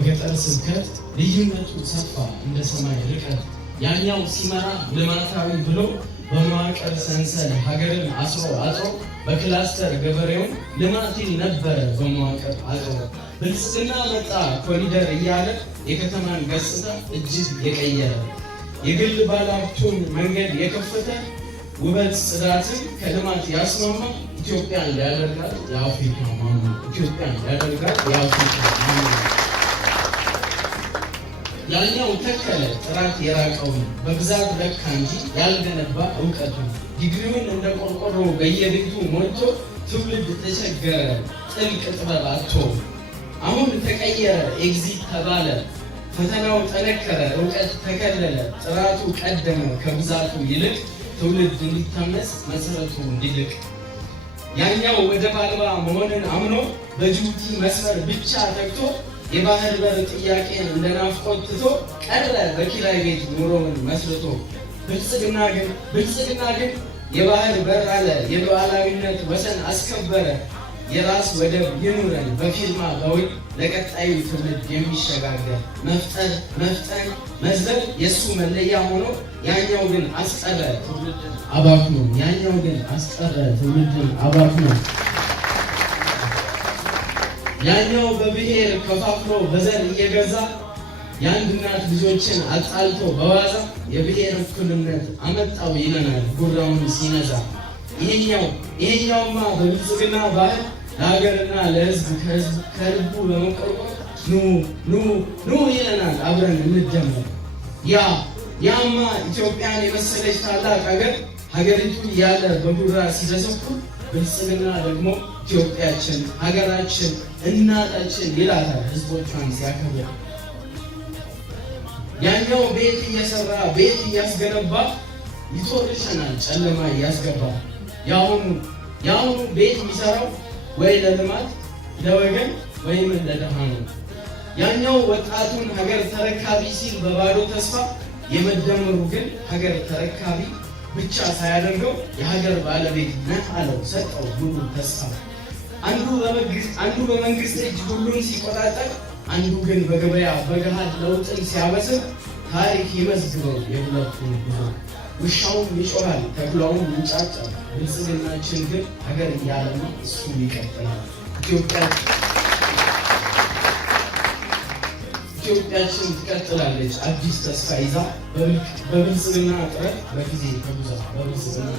በገጠር ስብከት ልዩነቱ ሰፋ እንደ ሰማይ ርቀት። ያኛው ሲመራ ልማታዊ ብሎ በመዋቅር ሰንሰል ሀገርን አስሮ አጥሮ በክላስተር ገበሬውን ልማት ይል ነበረ በመዋቅር አጥሮ። ብልጽግና መጣ ኮሪደር እያለ የከተማን ገጽታ እጅግ የቀየረ የግል ባለሀብቱን መንገድ የከፈተ ውበት ጽዳትን ከልማት ያስማማ ኢትዮጵያን ሊያደርጋት የአፍሪካ ማማ ኢትዮጵያን ሊያደርጋት የአፍሪካ ማማ። ያኛው ተከለ ጥራት የራቀውን በብዛት ለካ እንጂ ያልገነባ እውቀቱን ዲግሪውን እንደ ቆርቆሮ በየቤቱ ሞልቶ ትውልድ ተቸገረ ጥልቅ ጥበብ አጥቶ። አሁን ተቀየረ ኤግዚት ተባለ ፈተናው ጠነከረ እውቀት ተከለለ ጥራቱ ቀደመ ከብዛቱ ይልቅ ትውልድ እንዲታመስ መሰረቱ እንዲልቅ። ያኛው ወደብ አልባ መሆንን አምኖ በጅቡቲ መስመር ብቻ ተግቶ የባህር በር ጥያቄን እንደናፍቆት ትቶ ቀረ በኪራይ ቤት ኑሮውን መስርቶ። ብልጽግና ግን የባህር በር አለ የሉዓላዊነት ወሰን አስከበረ። የራስ ወደብ ይኑረን በፊርማ በውል ለቀጣዩ ትውልድ የሚሸጋገር መፍጠን መዝለል የእሱ መለያ ሆኖ ያኛው ግን አስቀረ ትውልድን አባክኖ ያኛው ግን አስቀረ ትውልድን አባክኖ። ያኛው በብሔር ከፋፍሎ በዘር እየገዛ የአንድ እናት ልጆችን አጣልቶ በዋዛ የብሔር እኩልነት አመጣው ይለናል ጉራውን ሲነዛ። ይሄኛውማ በብልጽግና ባህል ለሀገርና ለሕዝብ ከልቡ በመቆርቆር ኑ ይለናል አብረን እንደመር። ያማ ኢትዮጵያን የመሰለች ታላቅ ሀገሪቱ ያለ በጉራ ሲዘሰኩር ብልጽግና ደግሞ ኢትዮጵያችን ሀገራችን እናታችን ይላታል ሕዝቦቿን ሲያከብር። ያኛው ቤት እየሰራ ቤት እያስገነባ ይቶርሸናል ጨለማ እያስገባ። የአሁኑ ቤት የሚሰራው ወይ ለልማት ለወገን ወይም ለድሃ ነው። ያኛው ወጣቱን ሀገር ተረካቢ ሲል በባዶ ተስፋ የመደመሩ ግን ሀገር ተረካቢ ብቻ ሳያደርገው የሀገር ባለቤት ነህ አለው ሰጠው ሙሉ ተስፋ። አንዱ በመንግስት እጅ ሁሉን ሲቆጣጠር አንዱ ግን በገበያ በገሃድ ለውጥን ሲያበስር ታሪክ ይመዝግበው የሁለቱን ጉዞ። ውሻውም ይጮሃል ተኩላውም ይንጫጫል ብልጽግናችን ግን ሀገር እያለማ እሱ ይቀጥላል። ኢትዮጵያችን ትቀጥላለች አዲስ ተስፋ ይዛ በብልጽግና ጥረት በጊዜ ተጉዛ በብልጽግና